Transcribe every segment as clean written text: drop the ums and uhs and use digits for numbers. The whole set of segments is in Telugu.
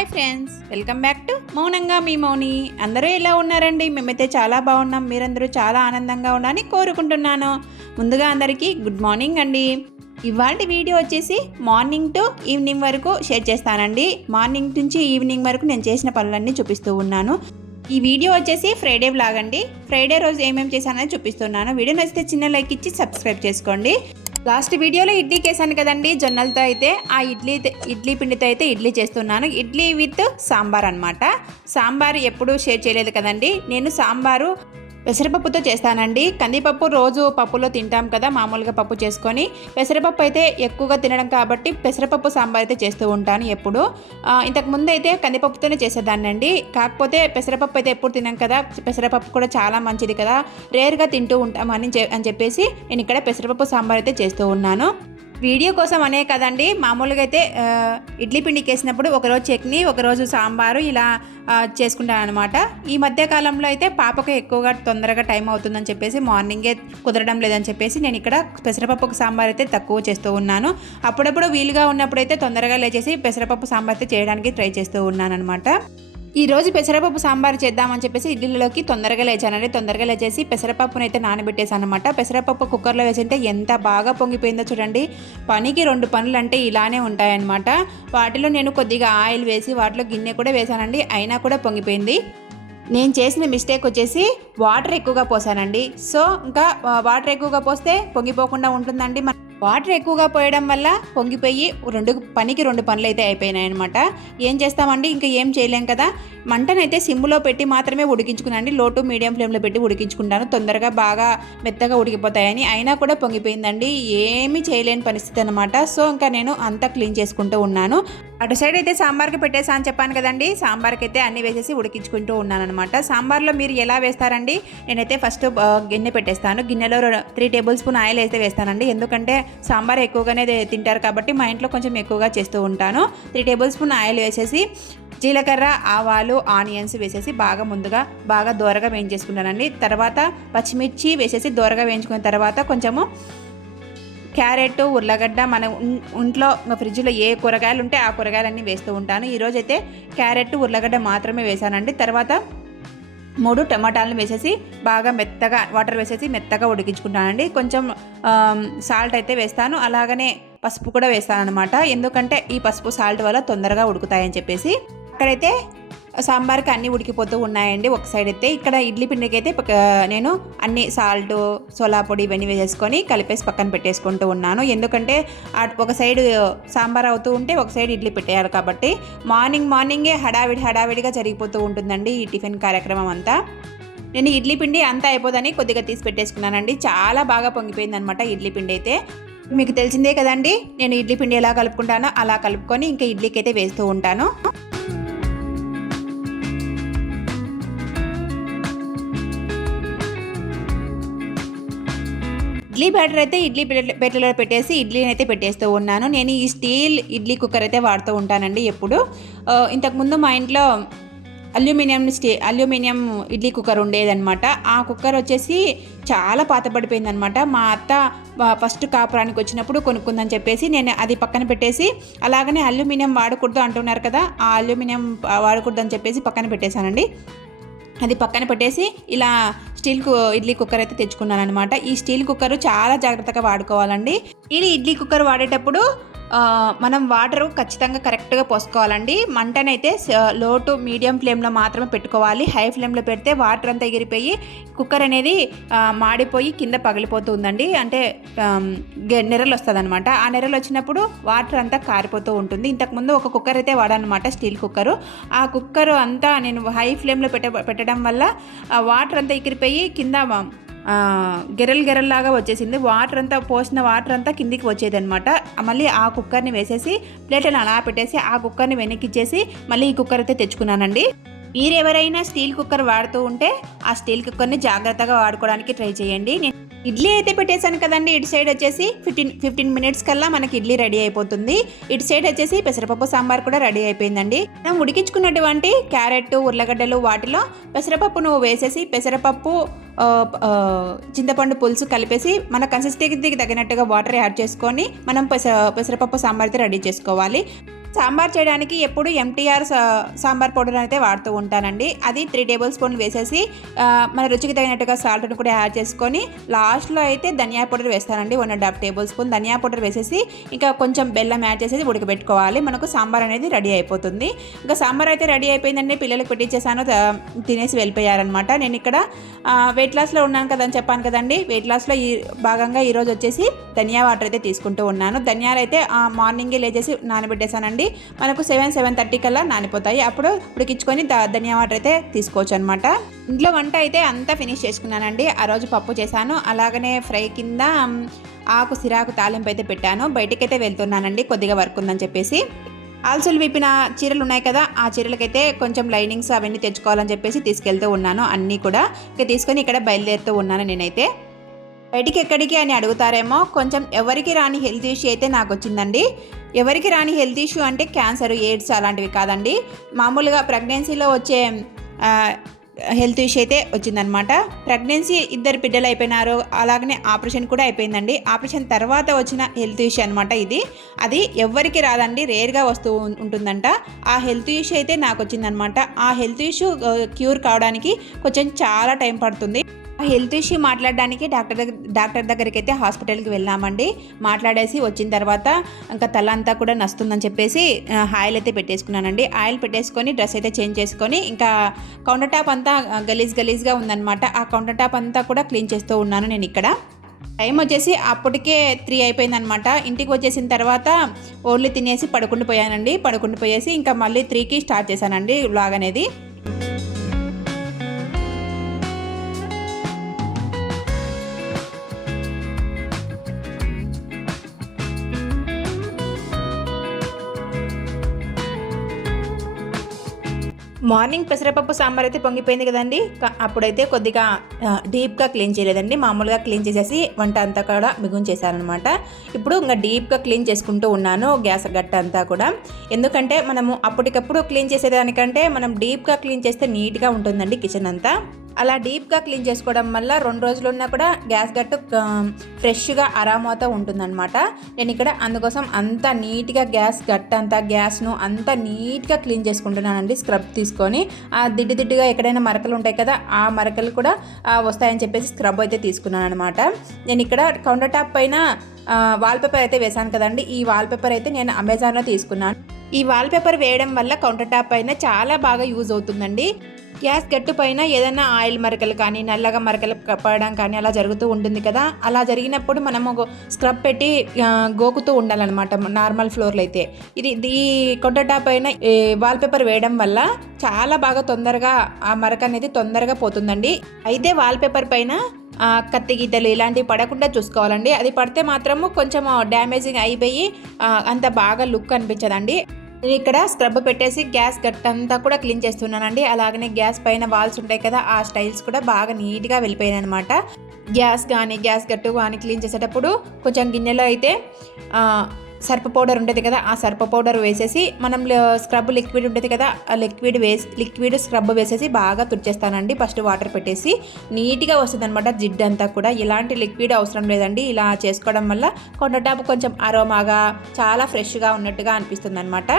Hi friends, welcome back to మౌనంగా మీ మౌని. అందరూ ఎలా ఉన్నారండి? మేమైతే చాలా బాగున్నాం. మీరందరూ చాలా ఆనందంగా ఉండాలని కోరుకుంటున్నాను. ముందుగా అందరికీ గుడ్ మార్నింగ్ అండి. ఇవాళ వీడియో వచ్చేసి మార్నింగ్ టు ఈవినింగ్ వరకు షేర్ చేస్తానండి. మార్నింగ్ నుంచి ఈవినింగ్ వరకు నేను చేసిన పనులన్నీ చూపిస్తూ ఉన్నాను. ఈ వీడియో వచ్చేసి ఫ్రైడే వ్లాగ్ అండి. ఫ్రైడే రోజు ఏమేమి చేశానని చూపిస్తున్నాను. వీడియో నచ్చితే చిన్న లైక్ ఇచ్చి సబ్స్క్రైబ్ చేసుకోండి. లాస్ట్ వీడియోలో ఇడ్లీ చేశాను కదండి, జొన్నలతో అయితే. ఆ ఇడ్లీ పిండితో అయితే ఇడ్లీ చేస్తున్నాను. ఇడ్లీ విత్ సాంబార్ అనమాట. సాంబార్ ఎప్పుడూ షేర్ చేయలేదు కదండి. నేను సాంబారు పెసరపప్పుతో చేస్తానండి. కందిపప్పు రోజు పప్పులో తింటాం కదా, మామూలుగా పప్పు చేసుకొని. పెసరపప్పు అయితే ఎక్కువగా తినడం కాబట్టి పెసరపప్పు సాంబార్ అయితే చేస్తూ ఉంటాను ఎప్పుడు. ఇంతకుముందు అయితే కందిపప్పుతోనే చేసేదాన్నండి. కాకపోతే పెసరపప్పు అయితే ఎప్పుడు తినాం కదా, పెసరపప్పు కూడా చాలా మంచిది కదా, రేర్గా తింటూ ఉంటాం అని చెప్పేసి నేను ఇక్కడ పెసరపప్పు సాంబార్ అయితే చేస్తూ ఉన్నాను. వీడియో కోసం అనే కదండి, మామూలుగా అయితే ఇడ్లీ పిండికి వేసినప్పుడు ఒకరోజు చట్నీ, ఒకరోజు సాంబారు ఇలా చేసుకుంటాను అనమాట. ఈ మధ్యకాలంలో అయితే పాపకు ఎక్కువగా తొందరగా టైం అవుతుందని చెప్పేసి మార్నింగే కుదరడం లేదని చెప్పేసి నేను ఇక్కడ పెసరపప్పు సాంబార్ అయితే తక్కువ చేస్తూ ఉన్నాను. అప్పుడప్పుడు వీలుగా ఉన్నప్పుడు అయితే తొందరగా లేచేసి పెసరపప్పు సాంబార్ అయితే చేయడానికి ట్రై చేస్తూ ఉన్నాను అనమాట. ఈరోజు పెసరపప్పు సాంబార్ చేద్దామని చెప్పేసి ఇడ్లీలోకి తొందరగా లేచానండి. తొందరగా లేచేసి పెసరపప్పును అయితే నానబెట్టేసాను అనమాట. పెసరపప్పు కుక్కర్లో వేసింటే ఎంత బాగా పొంగిపోయిందో చూడండి. పనికి 2 పనులు అంటే ఇలానే ఉంటాయన్నమాట. వాటిలో నేను కొద్దిగా ఆయిల్ వేసి వాటిలో గిన్నె కూడా వేసానండి, అయినా కూడా పొంగిపోయింది. నేను చేసిన మిస్టేక్ వచ్చేసి వాటర్ ఎక్కువగా పోసానండి. సో ఇంకా వాటర్ ఎక్కువగా పోస్తే పొంగిపోకుండా ఉంటుందండి. వాటర్ ఎక్కువగా పోయడం వల్ల పొంగిపోయి పనికి 2 పనులు అయితే అయిపోయినాయి అనమాట. ఏం చేస్తామండి, ఇంకా ఏం చేయలేం కదా. మంటనైతే సిమ్లో పెట్టి మాత్రమే ఉడికించుకున్నాండి. లో టు మీడియం ఫ్లేమ్లో పెట్టి ఉడికించుకుంటాను, తొందరగా బాగా మెత్తగా ఉడికిపోతాయని. అయినా కూడా పొంగిపోయిందండి. ఏమీ చేయలేని పరిస్థితి అనమాట. సో ఇంకా నేను అంతా క్లీన్ చేసుకుంటూ ఉన్నాను. అటు సైడ్ అయితే సాంబార్కి పెట్టేసా అని చెప్పాను కదండి. సాంబార్కి అయితే అన్నీ వేసేసి ఉడికించుకుంటూ ఉన్నాను అనమాట. సాంబార్లో మీరు ఎలా వేస్తారండి? నేనైతే ఫస్ట్ గిన్నె పెట్టేస్తాను. గిన్నెలో 3 టేబుల్ స్పూన్ ఆయిల్ అయితే వేస్తానండి. ఎందుకంటే సాంబార్ ఎక్కువగానే తింటారు కాబట్టి మా ఇంట్లో కొంచెం ఎక్కువగా చేస్తూ ఉంటాను. 3 టేబుల్ స్పూన్ ఆయిల్ వేసేసి జీలకర్ర, ఆవాలు, ఆనియన్స్ వేసేసి ముందుగా బాగా దోరగా వేయించేసుకుంటానండి. తర్వాత పచ్చిమిర్చి వేసేసి దోరగా వేయించుకున్న తర్వాత కొంచెము క్యారెట్, ఉర్లగడ్డ, మన ఇంట్లో ఫ్రిడ్జ్లో ఏ కూరగాయలు ఉంటే ఆ కూరగాయలన్నీ వేస్తూ ఉంటాను. ఈరోజైతే క్యారెట్, ఉర్లగడ్డ మాత్రమే వేసానండి. తర్వాత 3 టమాటాలను వేసేసి బాగా మెత్తగా వాటర్ వేసేసి మెత్తగా ఉడికించుకుంటానండి. కొంచెం సాల్ట్ అయితే వేస్తాను, అలాగనే పసుపు కూడా వేస్తాను అనమాట. ఎందుకంటే ఈ పసుపు సాల్ట్ వల్ల తొందరగా ఉడుకుతాయని చెప్పేసి. అక్కడైతే సాంబార్కి అన్నీ ఉడికిపోతూ ఉన్నాయండి ఒక సైడ్ అయితే. ఇక్కడ ఇడ్లీ పిండికి అయితే నేను అన్ని సాల్ట్, సోలా పొడి ఇవన్నీ వేసేసుకొని కలిపేసి పక్కన పెట్టేసుకుంటూ ఉన్నాను. ఎందుకంటే ఒక సైడ్ సాంబార్ అవుతూ ఉంటే ఒక సైడ్ ఇడ్లీ పెట్టేయాలి కాబట్టి మార్నింగే హడావిడిగా జరిగిపోతూ ఉంటుందండి ఈ టిఫిన్ కార్యక్రమం అంతా. నేను ఇడ్లీ పిండి అంతా అయిపోదని కొద్దిగా తీసి పెట్టేసుకున్నానండి. చాలా బాగా పొంగిపోయింది అనమాట ఇడ్లీ పిండి అయితే. మీకు తెలిసిందే కదండి, నేను ఇడ్లీ పిండి ఎలా కలుపుకుంటానో అలా కలుపుకొని ఇంకా ఇడ్లీకి అయితే వేస్తూ ఉంటాను. ఇడ్లీ బ్యాటర్ అయితే ఇడ్లీ ప్లేట్లో పెట్టేసి ఇడ్లీని అయితే పెట్టేస్తూ ఉన్నాను. నేను ఈ స్టీల్ ఇడ్లీ కుక్కర్ అయితే వాడుతూ ఉంటానండి ఎప్పుడు. ఇంతకుముందు మా ఇంట్లో అల్యూమినియం ఇడ్లీ కుక్కర్ ఉండేదన్నమాట. ఆ కుక్కర్ వచ్చేసి చాలా పాతపడిపోయిందనమాట. మా అత్త ఫస్ట్ కాపురానికి వచ్చినప్పుడు కొనుక్కుందని చెప్పేసి నేను అది పక్కన పెట్టేసి, అలాగనే అల్యూమినియం వాడకూడదు అంటున్నారు కదా, ఆ అల్యూమినియం వాడకూడదు అని చెప్పేసి పక్కన పెట్టేశానండి. అది పక్కన పెట్టేసి ఇలా స్టీల్ ఇడ్లీ కుక్కర్ అయితే తెచ్చుకున్నాను అనమాట. ఈ స్టీల్ కుక్కర్ చాలా జాగ్రత్తగా వాడుకోవాలండి. ఈ ఇడ్లీ కుక్కర్ వాడేటప్పుడు మనం వాటర్ ఖచ్చితంగా కరెక్ట్గా పోసుకోవాలండి. మంటనైతే లో టు మీడియం ఫ్లేమ్లో మాత్రమే పెట్టుకోవాలి. హై ఫ్లేమ్లో పెడితే వాటర్ అంతా ఎగిరిపోయి కుక్కర్ అనేది మాడిపోయి కింద పగిలిపోతుందండి. అంటే నెరలు వస్తుంది అనమాట. ఆ నెరలు వచ్చినప్పుడు వాటర్ అంతా కారిపోతూ ఉంటుంది. ఇంతకుముందు ఒక కుక్కర్ అయితే వాడానమాట, స్టీల్ కుక్కరు. ఆ కుక్కర్ అంతా నేను హై ఫ్లేమ్లో పెట్టడం వల్ల వాటర్ అంతా ఎగిరిపోయి కింద గెరల్లాగా వచ్చేసింది. పోసిన వాటర్ అంతా కిందికి వచ్చేది అనమాట. మళ్ళీ ఆ కుక్కర్ని వేసేసి ప్లేట్లను అలా పెట్టేసి ఆ కుక్కర్ని వెనక్కిచ్చేసి మళ్ళీ ఈ కుక్కర్ అయితే తెచ్చుకున్నానండి. మీరు ఎవరైనా స్టీల్ కుక్కర్ వాడుతూ ఉంటే ఆ స్టీల్ కుక్కర్ని జాగ్రత్తగా వాడుకోవడానికి ట్రై చేయండి. ఇడ్లీ అయితే పెట్టేశాను కదండి. ఇటు సైడ్ వచ్చేసి 15 మినిట్స్ కల్లా మనకి ఇడ్లీ రెడీ అయిపోతుంది. ఇటు సైడ్ వచ్చేసి పెసరపప్పు సాంబార్ కూడా రెడీ అయిపోయిందండి. మనం ఉడికించుకున్నటువంటి క్యారెట్, ఉర్లగడ్డలు వాటిలో పెసరపప్పును వేసేసి పెసరపప్పు చింతపండు పులుసు కలిపేసి మన కన్సిస్టెన్సీకి తగినట్టుగా వాటర్ యాడ్ చేసుకొని మనం పెసరపప్పు సాంబార్ అయితే రెడీ చేసుకోవాలి. సాంబార్ చేయడానికి ఎప్పుడు ఎంటీఆర్ సాంబార్ పౌడర్ అయితే వాడుతూ ఉంటానండి. అది 3 టేబుల్ స్పూన్లు వేసేసి మన రుచికి తగినట్టుగా సాల్ట్ని కూడా యాడ్ చేసుకొని లాస్ట్లో అయితే ధనియా పౌడర్ వేస్తానండి. 1.5 టేబుల్ స్పూన్ ధనియా పౌడర్ వేసేసి ఇంకా కొంచెం బెల్లం యాడ్ చేసేసి ఉడకబెట్టుకోవాలి. మనకు సాంబార్ అనేది రెడీ అయిపోతుంది. ఇంకా సాంబార్ అయితే రెడీ అయిపోయిందండి. పిల్లలకు పెట్టించేసాను, తినేసి వెళ్ళిపోయారనమాట. నేను ఇక్కడ వెయిట్ లాస్లో ఉన్నాను కదని చెప్పాను కదండి. వెయిట్ లాస్లో భాగంగా ఈరోజు వచ్చేసి ధనియా వాటర్ అయితే తీసుకుంటూ ఉన్నాను. ధనియాలు అయితే మార్నింగే లేచేసి నానబెట్టేసానండి. మనకు 7-7:30 కల్లా నానిపోతాయి. అప్పుడు ఉడికించుకొని ధనియా వాటర్ అయితే తీసుకోవచ్చు అనమాట. ఇంట్లో వంట అయితే అంతా ఫినిష్ చేసుకున్నానండి. ఆ రోజు పప్పు చేశాను, అలాగనే ఫ్రై కింద ఆకు సిరాకు తాలింపు అయితే పెట్టాను. బయటకైతే వెళ్తున్నానండి, కొద్దిగా వర్క్ ఉందని చెప్పేసి. ఆల్సోలు విప్పిన చీరలు ఉన్నాయి కదా, ఆ చీరలకైతే కొంచెం లైనింగ్స్ అవన్నీ తెచ్చుకోవాలని చెప్పేసి తీసుకెళ్తూ ఉన్నాను. అన్నీ కూడా ఇక తీసుకొని ఇక్కడ బయలుదేరుతూ ఉన్నాను నేనైతే. బయటికి ఎక్కడికి అని అడుగుతారేమో, కొంచెం ఎవరికి రాని హెల్త్ ఇష్యూ అయితే నాకు వచ్చిందండి. ఎవరికి రాని హెల్త్ ఇష్యూ అంటే క్యాన్సర్, ఎయిడ్స్ అలాంటివి కాదండి. మామూలుగా ప్రెగ్నెన్సీలో వచ్చే హెల్త్ ఇష్యూ అయితే వచ్చిందనమాట. ప్రెగ్నెన్సీ 2 బిడ్డలు అయిపోయినారు, అలాగనే ఆపరేషన్ కూడా అయిపోయిందండి. ఆపరేషన్ తర్వాత వచ్చిన హెల్త్ ఇష్యూ అనమాట ఇది. అది ఎవరికి రాదండి, రేర్గా వస్తూ ఉంటుందంట. ఆ హెల్త్ ఇష్యూ అయితే నాకు వచ్చిందనమాట. ఆ హెల్త్ ఇష్యూ క్యూర్ కావడానికి కొంచెం చాలా టైం పడుతుంది. ఆ హెల్త్ ఇష్యూ మాట్లాడడానికి డాక్టర్ దగ్గరికి అయితే హాస్పిటల్కి వెళ్ళామండి. మాట్లాడేసి వచ్చిన తర్వాత ఇంకా తల అంతా కూడా నస్తుందని చెప్పేసి ఆయిల్ అయితే పెట్టేసుకున్నానండి. ఆయిల్ పెట్టేసుకొని డ్రెస్ అయితే చేంజ్ చేసుకొని ఇంకా కౌంటర్ టాప్ అంతా గలీజ్గా ఉందన్నమాట. ఆ కౌంటర్ టాప్ అంతా కూడా క్లీన్ చేస్తూ ఉన్నాను నేను ఇక్కడ. టైం వచ్చేసి అప్పటికే 3 అయిపోయిందనమాట. ఇంటికి వచ్చేసిన తర్వాత ఓన్లీ తినేసి పడుకుండి పోయేసి ఇంకా మళ్ళీ 3కి స్టార్ట్ చేశానండి వ్లాగ్ అనేది. మార్నింగ్ పెసరపప్పు సాంబార్ అయితే పొంగిపోయింది కదండి. అప్పుడైతే కొద్దిగా డీప్గా క్లీన్ చేయలేదండి, మామూలుగా క్లీన్ చేసేసి వంట అంతా కూడా మిగుంచేసానమాట. ఇప్పుడు ఇంకా డీప్గా క్లీన్ చేసుకుంటూ ఉన్నాను గ్యాస్ గట్ట అంతా కూడా. ఎందుకంటే మనము అప్పటికప్పుడు క్లీన్ చేసేదానికంటే మనం డీప్గా క్లీన్ చేస్తే నీట్గా ఉంటుందండి కిచెన్ అంతా. అలా డీప్గా క్లీన్ చేసుకోవడం వల్ల 2 రోజులున్నా కూడా గ్యాస్ గట్టు ఫ్రెష్గా ఆరామవుతూ ఉంటుందన్నమాట. నేను ఇక్కడ అందుకోసం అంతా నీట్గా గ్యాస్ గట్టు అంతా గ్యాస్ను అంతా నీట్గా క్లీన్ చేసుకుంటున్నానండి. స్క్రబ్ తీసుకొని ఆ దిడ్డుగా ఎక్కడైనా మరకలు ఉంటాయి కదా, ఆ మరకలు కూడా వస్తాయని చెప్పేసి స్క్రబ్ అయితే తీసుకున్నాను అనమాట. నేను ఇక్కడ కౌంటర్ టాప్ పైన వాల్పేపర్ అయితే వేశాను కదండి. ఈ వాల్పేపర్ అయితే నేను అమెజాన్లో తీసుకున్నాను. ఈ వాల్పేపర్ వేయడం వల్ల కౌంటర్ టాప్ పైన చాలా బాగా యూజ్ అవుతుందండి. గ్యాస్ గట్టు పైన ఏదైనా ఆయిల్ మరకలు కానీ నల్లగా మరకలు పడడం కానీ అలా జరుగుతూ ఉంటుంది కదా. అలా జరిగినప్పుడు మనము స్క్రబ్ పెట్టి గోకుతూ ఉండాలన్నమాట నార్మల్ ఫ్లోర్లో అయితే. ఈ కౌంటర్ టాప్ పైన వాల్పేపర్ వేయడం వల్ల చాలా బాగా తొందరగా ఆ మరక అనేది తొందరగా పోతుందండి. అయితే వాల్పేపర్ పైన కత్తి గీతలు ఇలాంటివి పడకుండా చూసుకోవాలండి. అది పడితే మాత్రము కొంచెం డ్యామేజింగ్ అయిపోయి అంత బాగా లుక్ అనిపించదండి. నేను ఇక్కడ స్క్రబ్ పెట్టేసి గ్యాస్ గట్టంతా కూడా క్లీన్ చేస్తున్నానండి. అలాగనే గ్యాస్ పైన వాల్స్ ఉంటాయి కదా, ఆ స్టైల్స్ కూడా బాగా నీట్గా వెళ్ళిపోయాయి అనమాట. గ్యాస్ గట్టు కానీ క్లీన్ చేసేటప్పుడు కొంచెం గిన్నెలో అయితే సర్ప పౌడర్ ఉంటుంది కదా, ఆ సర్ప పౌడర్ వేసేసి మనం స్క్రబ్ లిక్విడ్ ఉంటుంది కదా, ఆ లిక్విడ్ స్క్రబ్ వేసేసి బాగా తుడిచేస్తానండి. ఫస్ట్ వాటర్ పెట్టేసి నీట్గా వస్తుంది అనమాట జిడ్డు అంతా కూడా. ఎలాంటి లిక్విడ్ అవసరం లేదండి. ఇలా చేసుకోవడం వల్ల కౌంటర్ టాప్ కొంచెం అరోమాగా చాలా ఫ్రెష్గా ఉన్నట్టుగా అనిపిస్తుంది అనమాట.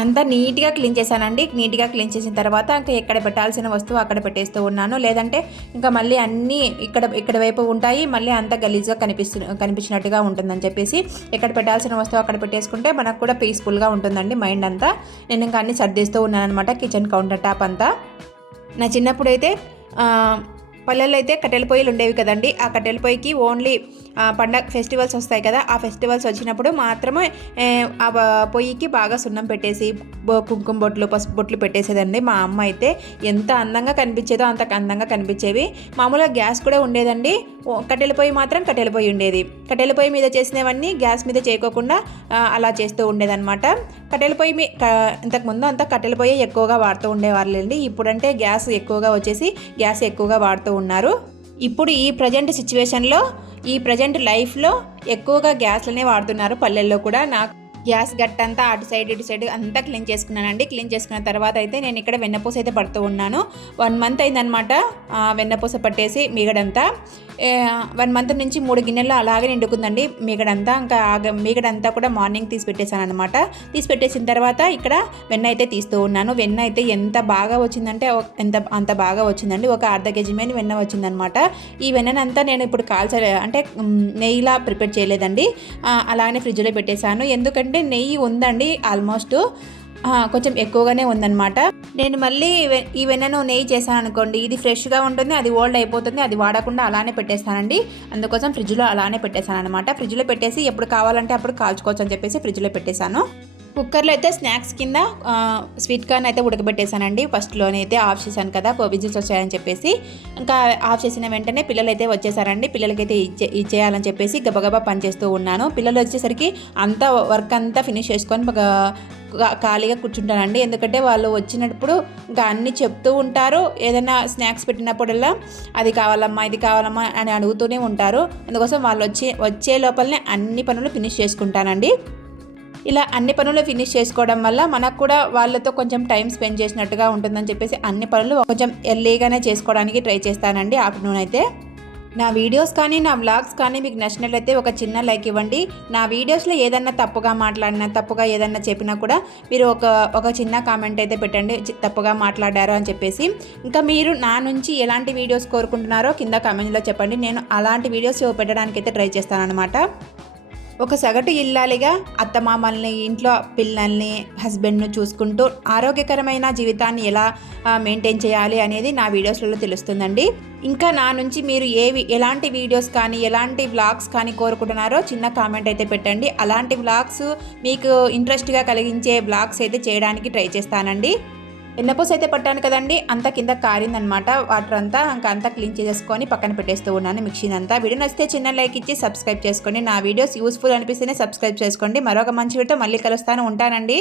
అంతా నీట్గా క్లీన్ చేశానండి. నీట్గా క్లీన్ చేసిన తర్వాత ఇంకా ఎక్కడ పెట్టాల్సిన వస్తువు అక్కడ పెట్టేస్తూ ఉన్నాను. లేదంటే ఇంకా మళ్ళీ అన్నీ ఇక్కడ వైపు ఉంటాయి, మళ్ళీ అంతా గలీజ్గా కనిపించినట్టుగా ఉంటుందని చెప్పేసి ఎక్కడ పెట్టాల్సిన వస్తువు అక్కడ పెట్టేసుకుంటే మనకు కూడా పీస్ఫుల్గా ఉంటుందండి మైండ్ అంతా. నేను ఇంకా అన్నీ సర్దేస్తూ ఉన్నాను అనమాట కిచెన్ కౌంటర్ టాప్ అంతా. నా చిన్నప్పుడు అయితే పల్లెల్లో అయితే కట్టెల పొయ్యిలు ఉండేవి కదండి. ఆ కట్టెల పొయ్యికి ఓన్లీ పండగ ఫెస్టివల్స్ వస్తాయి కదా, ఆ ఫెస్టివల్స్ వచ్చినప్పుడు మాత్రమే ఆ పొయ్యికి బాగా సున్నం పెట్టేసి కుంకుమ బొట్లు పసుపు బొట్లు పెట్టేసేదండి మా అమ్మ అయితే. ఎంత అందంగా కనిపించేదో అంత అందంగా కనిపించేవి. మామూలుగా గ్యాస్ కూడా ఉండేదండి, కట్టెల పొయ్యి మాత్రం కట్టెల పొయ్యి ఉండేది. కట్టెల పొయ్యి మీద చేసినవన్నీ గ్యాస్ మీద చేయకోకుండా అలా చేస్తూ ఉండేదన్నమాట. కట్టెల పొయ్యి ఇంతకుముందు అంతా కట్టెల పొయ్యి ఎక్కువగా వాడుతూ ఉండేవాళ్ళండి. ఇప్పుడంటే గ్యాస్ ఎక్కువగా వచ్చేసి గ్యాస్ ఎక్కువగా వాడుతూ ఉన్నారు. ఇప్పుడు ఈ ప్రజెంట్ సిచ్యువేషన్లో ఈ ప్రజెంట్ లైఫ్లో ఎక్కువగా గ్యాస్లనే వాడుతున్నారు పల్లెల్లో కూడా. నాకు గ్యాస్ గట్టంతా అటు సైడ్ ఇటు సైడ్ అంతా క్లీన్ చేసుకున్నానండి. క్లీన్ చేసుకున్న తర్వాత అయితే నేను ఇక్కడ వెన్నపూస అయితే పడుతూ ఉన్నాను. 1 మంత్ అయిందనమాట వెన్నపూస పట్టేసి మీగడంతా. 1 మంత్ నుంచి 3 గిన్నెల్లో అలాగే నిండుకుందండి మీగడంతా. ఇంకా మీగడంతా కూడా మార్నింగ్ తీసి పెట్టేశాను అనమాట. తీసి పెట్టేసిన తర్వాత ఇక్కడ వెన్న అయితే తీస్తూ ఉన్నాను. వెన్న అయితే ఎంత బాగా వచ్చిందంటే అంత బాగా వచ్చిందండి. ఒక అర్ధ కేజీ మీద వెన్న వచ్చిందనమాట. ఈ వెన్ననంతా నేను ఇప్పుడు అంటే నెయ్యిలా ప్రిపేర్ చేయలేదండి, అలానే ఫ్రిడ్జ్లో పెట్టేశాను. ఎందుకంటే నెయ్యి ఉందండి ఆల్మోస్ట్ కొంచెం ఎక్కువగానే ఉందన్నమాట. నేను మళ్ళీ ఈ వెన్నను నెయ్యి చేశాను అనుకోండి, ఇది ఫ్రెష్గా ఉంటుంది, అది ఓల్డ్ అయిపోతుంది, అది వాడకుండా అలానే పెట్టేస్తానండి. అందుకోసం ఫ్రిడ్జ్లో అలానే పెట్టేశాను అనమాట. ఫ్రిడ్జ్లో పెట్టేసి ఎప్పుడు కావాలంటే అప్పుడు కాల్చుకోవచ్చు అని చెప్పేసి ఫ్రిడ్జ్లో పెట్టేశాను. కుక్కర్లో అయితే స్నాక్స్ కింద స్వీట్ కార్న్ అయితే ఉడకబెట్టేశానండి. ఫస్ట్లోనే అయితే ఆఫ్ చేశాను కదా, విజిల్స్ వచ్చాయని చెప్పేసి. ఇంకా ఆఫ్ చేసిన వెంటనే పిల్లలు అయితే వచ్చేసారండి. పిల్లలకైతే ఇచ్చేయాలని చెప్పేసి గబగబా పనిచేస్తూ ఉన్నాను. పిల్లలు వచ్చేసరికి అంతా వర్క్ అంతా ఫినిష్ చేసుకొని ఖాళీగా కూర్చుంటానండి. ఎందుకంటే వాళ్ళు వచ్చినప్పుడు ఇంకా అన్నీ చెప్తూ ఉంటారు. ఏదైనా స్నాక్స్ పెట్టినప్పుడల్లా అది కావాలమ్మా ఇది కావాలమ్మా అని అడుగుతూనే ఉంటారు. అందుకోసం వాళ్ళు వచ్చే లోపలనే అన్ని పనులు ఫినిష్ చేసుకుంటానండి. ఇలా అన్ని పనులు ఫినిష్ చేసుకోవడం వల్ల మనకు కూడా వాళ్ళతో కొంచెం టైం స్పెండ్ చేసినట్టుగా ఉంటుందని చెప్పేసి అన్ని పనులు కొంచెం ఎర్లీగానే చేసుకోవడానికి ట్రై చేస్తానండి ఆఫ్టర్నూన్ అయితే. నా వీడియోస్ కానీ నా వ్లాగ్స్ కానీ మీకు నచ్చినట్లయితే ఒక చిన్న లైక్ ఇవ్వండి. నా వీడియోస్లో ఏదన్నా తప్పుగా మాట్లాడినా తప్పుగా ఏదన్నా చెప్పినా కూడా మీరు ఒక చిన్న కామెంట్ అయితే పెట్టండి, తప్పుగా మాట్లాడారు అని చెప్పేసి. ఇంకా మీరు నా నుంచి ఎలాంటి వీడియోస్ కోరుకుంటున్నారో కింద కామెంట్లో చెప్పండి. నేను అలాంటి వీడియోస్ పెట్టడానికి అయితే ట్రై చేస్తానన్నమాట. ఒక సగటు ఇల్లాలిగా అత్తమామల్ని, ఇంట్లో పిల్లల్ని, హస్బెండ్ను చూసుకుంటూ ఆరోగ్యకరమైన జీవితాన్ని ఎలా మెయింటైన్ చేయాలి అనేది నా వీడియోస్లలో తెలుస్తుందండి. ఇంకా నా నుంచి మీరు ఎలాంటి వీడియోస్ కానీ ఎలాంటి వ్లాగ్స్ కానీ కోరుకుంటున్నారో చిన్న కామెంట్ అయితే పెట్టండి. అలాంటి వ్లాగ్స్ మీకు ఇంట్రెస్ట్గా కలిగించే వ్లాగ్స్ అయితే చేయడానికి ట్రై చేస్తానండి. వెన్నపూస అయితే పట్టాను కదండి, అంతా కింద కారిందనమాట. వాటర్ అంతా క్లీన్ చేసేసుకొని పక్కన పెట్టేస్తూ ఉన్నాను మిక్సీని అంతా. వీడియో నచ్చితే చిన్న లైక్ ఇచ్చి సబ్స్క్రైబ్ చేసుకోండి. నా వీడియోస్ యూస్ఫుల్ అనిపిస్తేనే సబ్స్క్రైబ్ చేసుకోండి. మరొక మంచి వీడియోతో మళ్ళీ కలుస్తాను. ఉంటానండి.